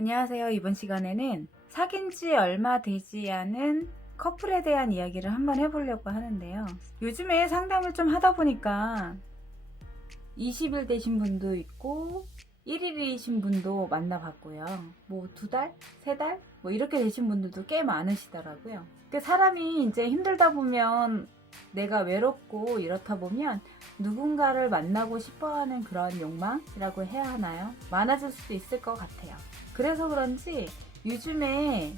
안녕하세요. 이번 시간에는 사귄 지 얼마 되지 않은 커플에 대한 이야기를 한번 해보려고 하는데요. 요즘에 상담을 좀 하다 보니까 20일 되신 분도 있고 1일이신 분도 만나봤고요. 뭐 2달? 3달? 뭐 이렇게 되신 분들도 꽤 많으시더라고요. 그 사람이 이제 힘들다 보면 내가 외롭고 이렇다 보면 누군가를 만나고 싶어하는 그런 욕망이라고 해야 하나요? 많아질 수도 있을 것 같아요. 그래서 그런지 요즘에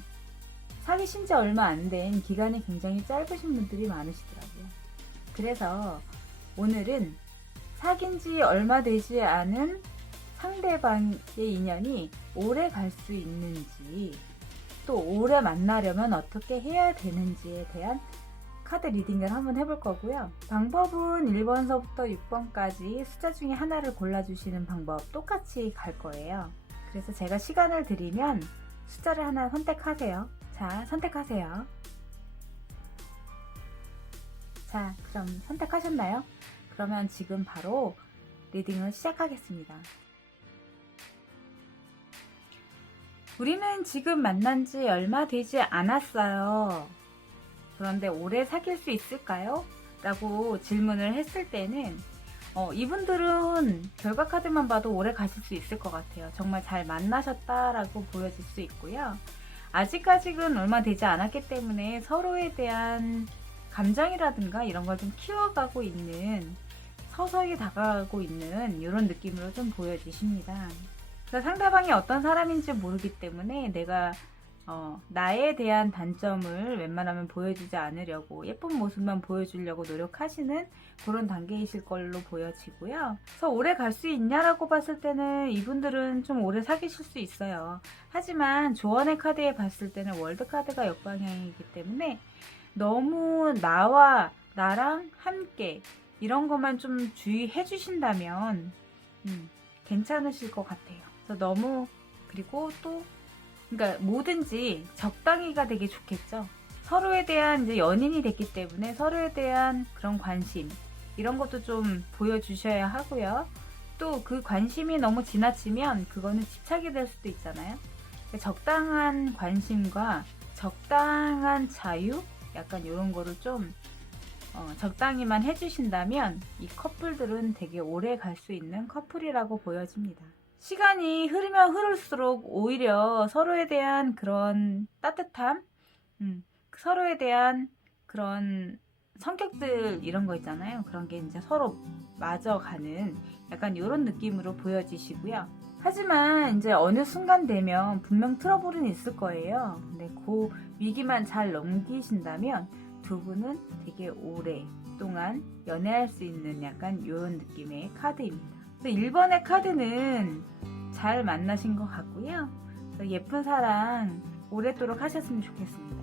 사귀신 지 얼마 안 된 기간이 굉장히 짧으신 분들이 많으시더라고요. 그래서 오늘은 사귄 지 얼마 되지 않은 상대방의 인연이 오래 갈 수 있는지, 또 오래 만나려면 어떻게 해야 되는지에 대한 카드 리딩을 한번 해볼 거고요. 방법은 1번서부터 6번까지 숫자 중에 하나를 골라주시는 방법 똑같이 갈 거예요. 그래서 제가 시간을 드리면 숫자를 하나 선택하세요. 자, 선택하세요. 자, 그럼 선택하셨나요? 그러면 지금 바로 리딩을 시작하겠습니다. 우리는 지금 만난 지 얼마 되지 않았어요. 그런데 오래 사귈 수 있을까요? 라고 질문을 했을 때는 이분들은 결과 카드만 봐도 오래 가실 수 있을 것 같아요. 정말 잘 만나셨다라고 보여질 수 있고요. 아직까지는 얼마 되지 않았기 때문에 서로에 대한 감정이라든가 이런 걸 좀 키워가고 있는, 서서히 다가가고 있는 이런 느낌으로 좀 보여지십니다. 그래서 상대방이 어떤 사람인지 모르기 때문에 내가 나에 대한 단점을 웬만하면 보여주지 않으려고 예쁜 모습만 보여주려고 노력하시는 그런 단계이실 걸로 보여지고요. 그래서 오래 갈 수 있냐라고 봤을 때는 이분들은 좀 오래 사귀실 수 있어요. 하지만 조언의 카드에 봤을 때는 월드 카드가 역방향이기 때문에 너무 나와 나랑 함께 이런 것만 좀 주의해 주신다면 괜찮으실 것 같아요. 그래서 너무, 그리고 또 그러니까 뭐든지 적당히가 되게 좋겠죠. 서로에 대한 이제 연인이 됐기 때문에 서로에 대한 그런 관심 이런 것도 좀 보여주셔야 하고요. 또 그 관심이 너무 지나치면 그거는 집착이 될 수도 있잖아요. 적당한 관심과 적당한 자유 약간 이런 거를 좀 적당히만 해주신다면 이 커플들은 되게 오래 갈 수 있는 커플이라고 보여집니다. 시간이 흐르면 흐를수록 오히려 서로에 대한 그런 따뜻함, 서로에 대한 그런 성격들 이런 거 있잖아요. 그런 게 이제 서로 맞아가는 약간 이런 느낌으로 보여지시고요. 하지만 이제 어느 순간 되면 분명 트러블은 있을 거예요. 근데 그 위기만 잘 넘기신다면 두 분은 되게 오랫동안 연애할 수 있는 약간 이런 느낌의 카드입니다. 1번의 카드는 잘 만나신 것 같고요. 예쁜 사랑 오랫도록 하셨으면 좋겠습니다.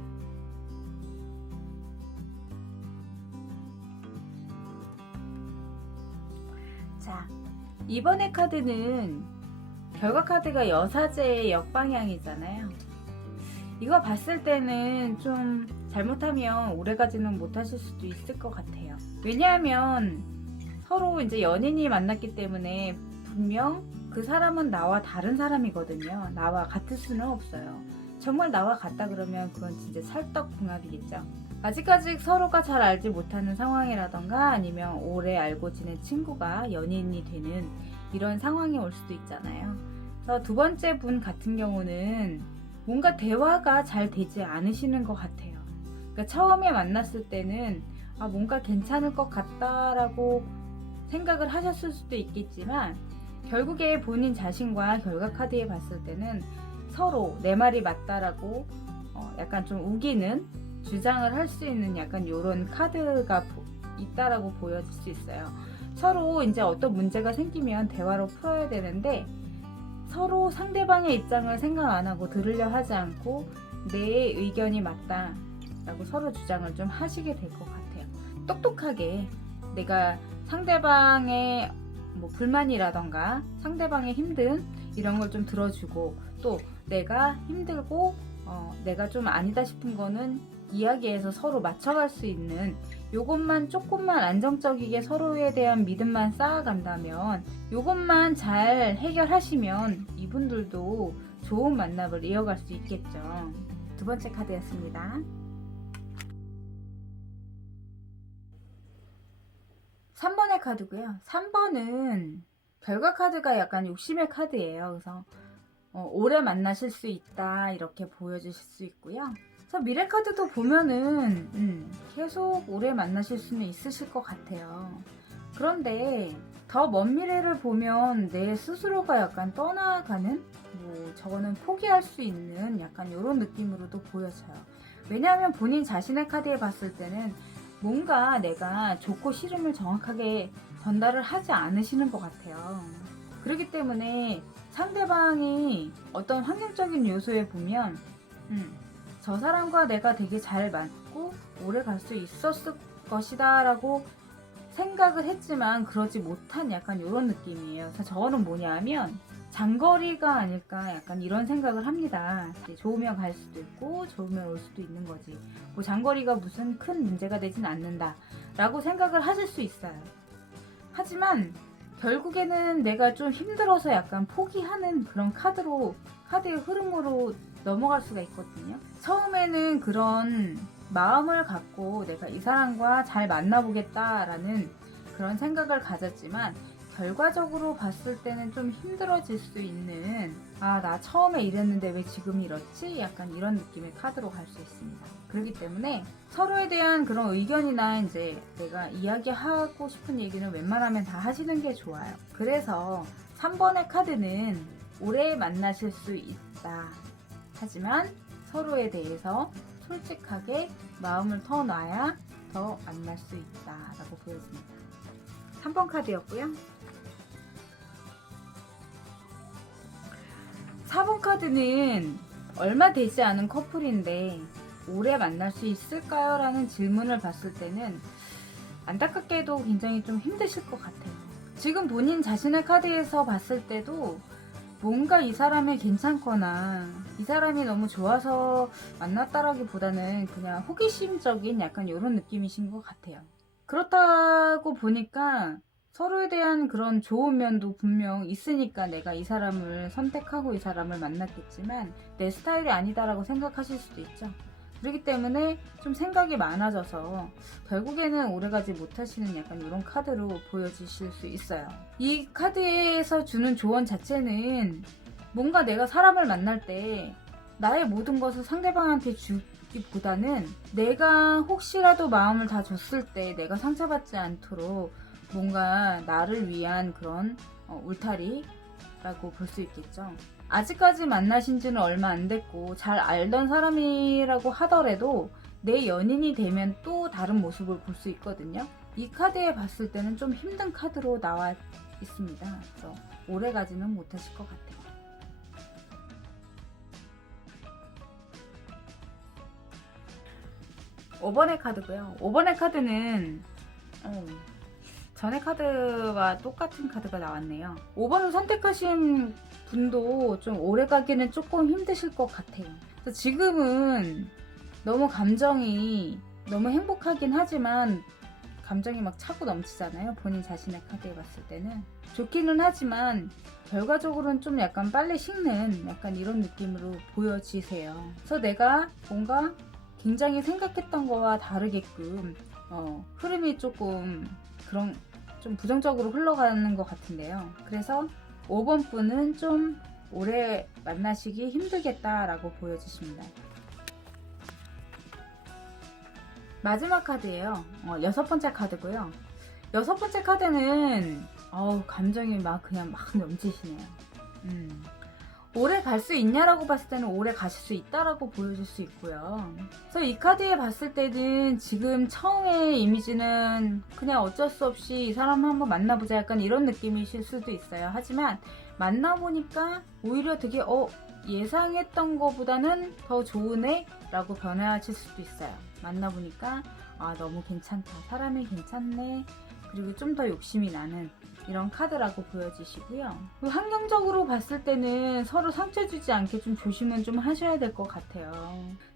자, 2번의 카드는 결과 카드가 여사제의 역방향이잖아요. 이거 봤을 때는 좀 잘못하면 오래가지는 못하실 수도 있을 것 같아요. 왜냐하면 서로 이제 연인이 만났기 때문에 분명 그 사람은 나와 다른 사람이거든요. 나와 같을 수는 없어요. 정말 나와 같다 그러면 그건 진짜 찰떡궁합이겠죠. 아직까지 서로가 잘 알지 못하는 상황이라던가 아니면 오래 알고 지낸 친구가 연인이 되는 이런 상황이 올 수도 있잖아요. 그래서 두 번째 분 같은 경우는 뭔가 대화가 잘 되지 않으시는 것 같아요. 그러니까 처음에 만났을 때는 뭔가 괜찮을 것 같다라고 생각을 하셨을 수도 있겠지만 결국에 본인 자신과 결과 카드에 봤을 때는 서로 내 말이 맞다라고 약간 좀 우기는 주장을 할 수 있는 약간 이런 카드가 있다라고 보여질 수 있어요. 서로 이제 어떤 문제가 생기면 대화로 풀어야 되는데 서로 상대방의 입장을 생각 안 하고 들으려 하지 않고 내 의견이 맞다라고 서로 주장을 좀 하시게 될 것 같아요. 똑똑하게 내가 상대방의 뭐 불만이라던가 상대방의 힘든 이런 걸 좀 들어주고 또 내가 힘들고 내가 좀 아니다 싶은 거는 이야기해서 서로 맞춰갈 수 있는 요것만 조금만 안정적이게 서로에 대한 믿음만 쌓아간다면 요것만 잘 해결하시면 이분들도 좋은 만남을 이어갈 수 있겠죠. 두 번째 카드였습니다. 3번의 카드고요. 3번은 결과 카드가 약간 욕심의 카드예요. 그래서 오래 만나실 수 있다 이렇게 보여주실 수 있고요. 그래서 미래 카드도 보면은 계속 오래 만나실 수는 있으실 것 같아요. 그런데 더 먼 미래를 보면 내 스스로가 약간 떠나가는, 저거는 포기할 수 있는 약간 이런 느낌으로도 보여져요. 왜냐하면 본인 자신의 카드에 봤을 때는 뭔가 내가 좋고 싫음을 정확하게 전달을 하지 않으시는 것 같아요. 그렇기 때문에 상대방이 어떤 환경적인 요소에 보면 저 사람과 내가 되게 잘 맞고 오래 갈 수 있었을 것이다 라고 생각을 했지만 그러지 못한 약간 이런 느낌이에요. 그래서 저거는 뭐냐면 장거리가 아닐까 약간 이런 생각을 합니다. 좋으면 갈 수도 있고 좋으면 올 수도 있는 거지. 뭐 장거리가 무슨 큰 문제가 되진 않는다 라고 생각을 하실 수 있어요. 하지만 결국에는 내가 좀 힘들어서 약간 포기하는 그런 카드의 흐름으로 넘어갈 수가 있거든요. 처음에는 그런 마음을 갖고 내가 이 사람과 잘 만나보겠다라는 그런 생각을 가졌지만 결과적으로 봤을 때는 좀 힘들어질 수 있는, 나 처음에 이랬는데 왜 지금 이렇지? 약간 이런 느낌의 카드로 갈 수 있습니다. 그렇기 때문에 서로에 대한 그런 의견이나 이제 내가 이야기하고 싶은 얘기는 웬만하면 다 하시는 게 좋아요. 그래서 3번의 카드는 오래 만나실 수 있다. 하지만 서로에 대해서 솔직하게 마음을 터놔야 더 만날 수 있다라고 보여집니다. 3번 카드였고요. 4번 카드는 얼마 되지 않은 커플인데 오래 만날 수 있을까요? 라는 질문을 봤을 때는 안타깝게도 굉장히 좀 힘드실 것 같아요. 지금 본인 자신의 카드에서 봤을 때도 뭔가 이 사람이 괜찮거나 이 사람이 너무 좋아서 만났다라기보다는 그냥 호기심적인 약간 이런 느낌이신 것 같아요. 그렇다고 보니까 서로에 대한 그런 좋은 면도 분명 있으니까 내가 이 사람을 선택하고 이 사람을 만났겠지만 내 스타일이 아니다라고 생각하실 수도 있죠. 그렇기 때문에 좀 생각이 많아져서 결국에는 오래가지 못하시는 약간 이런 카드로 보여지실 수 있어요. 이 카드에서 주는 조언 자체는 뭔가 내가 사람을 만날 때 나의 모든 것을 상대방한테 주기보다는 내가 혹시라도 마음을 다 줬을 때 내가 상처받지 않도록 뭔가 나를 위한 그런 울타리라고 볼 수 있겠죠. 아직까지 만나신 지는 얼마 안 됐고 잘 알던 사람이라고 하더라도 내 연인이 되면 또 다른 모습을 볼 수 있거든요. 이 카드에 봤을 때는 좀 힘든 카드로 나와 있습니다. 그래서 오래 가지는 못하실 것 같아요. (5번의) 카드고요. 5번의 카드는 전의 카드와 똑같은 카드가 나왔네요. 5번을 선택하신 분도 좀 오래 가기는 조금 힘드실 것 같아요. 그래서 지금은 너무 감정이 너무 행복하긴 하지만 감정이 막 차고 넘치잖아요. 본인 자신의 카드에 봤을 때는 좋기는 하지만 결과적으로는 좀 약간 빨리 식는 약간 이런 느낌으로 보여지세요. 그래서 내가 뭔가 굉장히 생각했던 거와 다르게끔 흐름이 조금 그런 좀 부정적으로 흘러가는 것 같은데요. 그래서 5번 분은 좀 오래 만나시기 힘들겠다라고 보여주십니다. 마지막 카드예요. 6번째 카드고요. 6번째 카드는 감정이 그냥 막 넘치시네요. 오래 갈 수 있냐라고 봤을 때는 오래 가실 수 있다라고 보여줄 수 있고요. 그래서 이 카드에 봤을 때는 지금 처음의 이미지는 그냥 어쩔 수 없이 이 사람 한번 만나보자 약간 이런 느낌이실 수도 있어요. 하지만 만나보니까 오히려 되게 예상했던 것보다는 더 좋은 애라고 변화하실 수도 있어요. 만나보니까 너무 괜찮다, 사람이 괜찮네, 그리고 좀 더 욕심이 나는 이런 카드라고 보여지시고요. 환경적으로 봤을 때는 서로 상처 주지 않게 좀 조심은 좀 하셔야 될 것 같아요.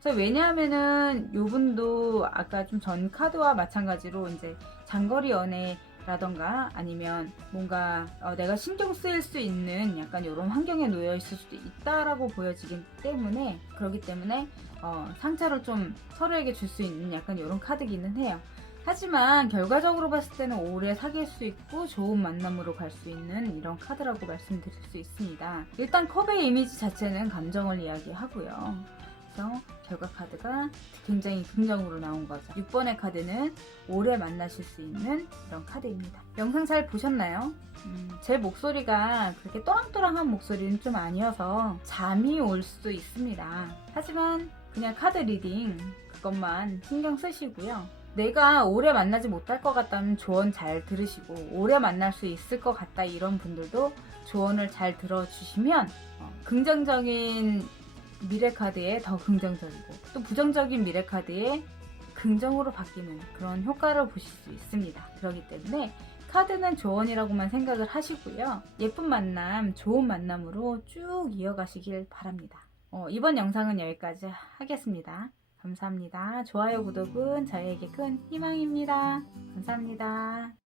그래서 왜냐하면은 이분도 아까 좀 전 카드와 마찬가지로 이제 장거리 연애 라던가 아니면 뭔가 내가 신경 쓰일 수 있는 약간 이런 환경에 놓여 있을 수도 있다라고 보여지기 때문에, 그렇기 때문에 상처를 좀 서로에게 줄 수 있는 약간 이런 카드기는 해요. 하지만 결과적으로 봤을 때는 오래 사귈 수 있고 좋은 만남으로 갈 수 있는 이런 카드라고 말씀드릴 수 있습니다. 일단 컵의 이미지 자체는 감정을 이야기하고요. 그래서 결과 카드가 굉장히 긍정으로 나온 거죠. 6번의 카드는 오래 만나실 수 있는 이런 카드입니다. 영상 잘 보셨나요? 제 목소리가 그렇게 또랑또랑한 목소리는 좀 아니어서 잠이 올 수도 있습니다. 하지만 그냥 카드 리딩 그것만 신경 쓰시고요. 내가 오래 만나지 못할 것 같다면 조언 잘 들으시고, 오래 만날 수 있을 것 같다 이런 분들도 조언을 잘 들어주시면 긍정적인 미래 카드에 더 긍정적이고, 또 부정적인 미래 카드에 긍정으로 바뀌는 그런 효과를 보실 수 있습니다. 그렇기 때문에 카드는 조언이라고만 생각을 하시고요. 예쁜 만남, 좋은 만남으로 쭉 이어가시길 바랍니다. 이번 영상은 여기까지 하겠습니다. 감사합니다. 좋아요, 구독은 저희에게 큰 희망입니다. 감사합니다.